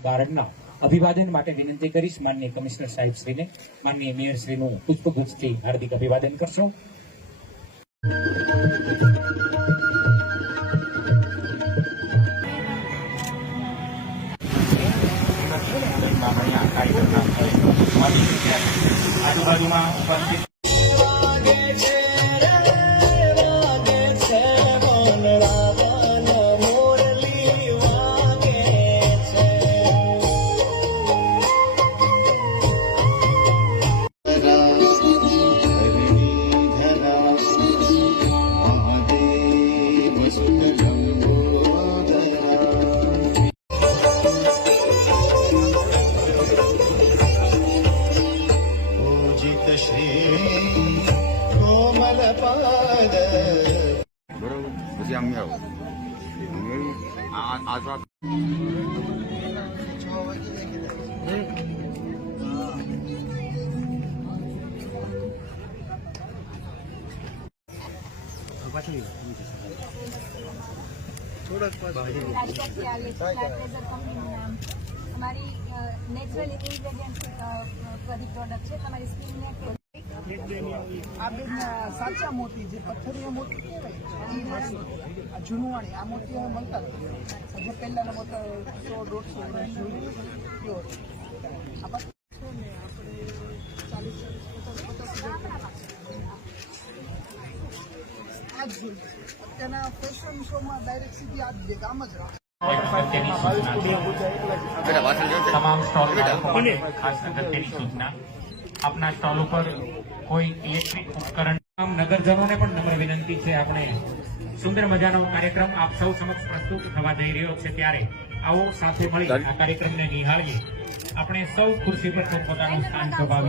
બારડના અભિવાદન માટે વિનંતી કરીશ માનનીય કમિશનર સાહેબ શ્રીને, માનનીય મેયર શ્રીનું પુષ્પગુચ્છથી હાર્દિક અભિવાદન કરશો. આજુબાજુમાં ઉપસ્થિત પછી અમે આવો हमारी नेचुरल इंग्रेडिएंट्स बधी प्रोडक्ट है તમારી સ્કિનને આ બેન સાચા મોતી જે પથ્થરીય મોતી કહેવાય એ નથી. આ જૂનવાણી આ મોતી હવે મળતા નથી. જે પહેલાના મોતી 100-150 વર્ષ જૂની પ્યોર આ છે ને આપણે 40-50 આ જ જોઈએ. અત્યારના ફેશન શોમાં ડાયરેક્ટ સીધી આ જ દે આમ જ રાખે. તમામ સ્ટોલ ખાસ અગત્યની સૂચના, આપના સ્ટોલ ઉપર કોઈ ઇલેક્ટ્રિક ઉપકરણ. નગરજનોને પણ નમ્ર વિનંતી છે, આપણે સુંદર મજાનો કાર્યક્રમ આપ સૌ સમક્ષ પ્રસ્તુત થવા જઈ રહ્યો છે, ત્યારે આવો સાથે મળી આ કાર્યક્રમને નિહાળીએ. આપણે સૌ ખુરશી પર પોતાનું સ્થાન શોભાવીએ.